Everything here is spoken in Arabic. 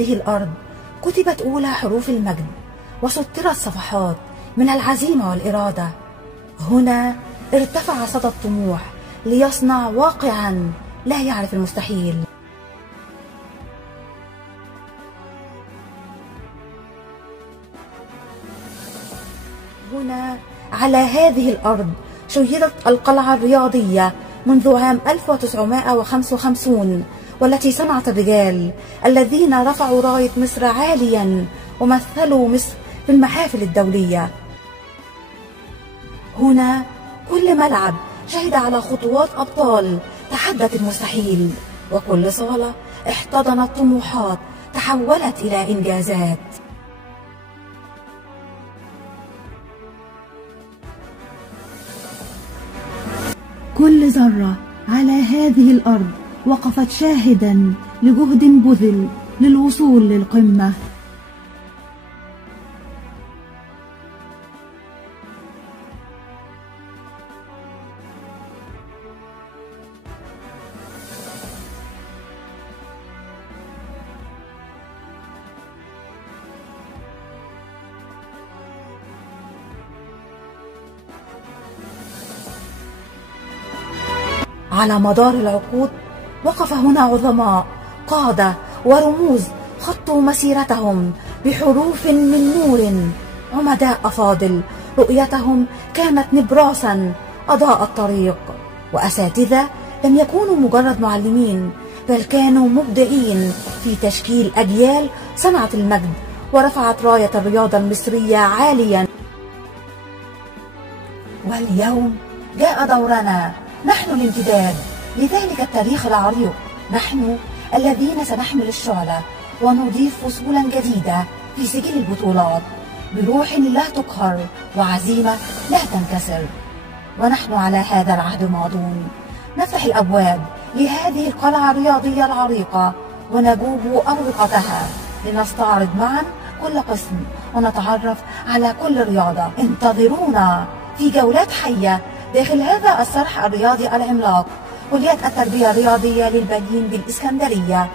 هذه الأرض كتبت أولى حروف المجد، وسطرت صفحات من العزيمة والإرادة. هنا ارتفع صدى الطموح ليصنع واقعا لا يعرف المستحيل. هنا على هذه الأرض شيدت القلعة الرياضية منذ عام 1955، والتي صنعت الرجال الذين رفعوا راية مصر عاليا ومثلوا مصر في المحافل الدولية. هنا كل ملعب شهد على خطوات أبطال تحدت المستحيل، وكل صالة احتضنت طموحات تحولت إلى إنجازات. كل ذرة على هذه الأرض وقفت شاهدا لجهد بذل للوصول للقمة. على مدار العقود وقف هنا عظماء قادة ورموز خطوا مسيرتهم بحروف من نور، عمداء أفاضل رؤيتهم كانت نبراسا أضاء الطريق، وأساتذة لم يكونوا مجرد معلمين، بل كانوا مبدعين في تشكيل أجيال صنعت المجد ورفعت راية الرياضة المصرية عاليا. واليوم جاء دورنا نحن الامتداد لذلك التاريخ العريق، نحن الذين سنحمل الشعلة ونضيف فصولا جديدة في سجل البطولات بروح لا تقهر وعزيمة لا تنكسر. ونحن على هذا العهد ماضون، نفتح الأبواب لهذه القلعة الرياضية العريقة ونجوب أروقتها لنستعرض معا كل قسم ونتعرف على كل رياضة. انتظرونا في جولات حية داخل هذا الصرح الرياضي العملاق، كلية التربية الرياضية للبنين بالإسكندرية.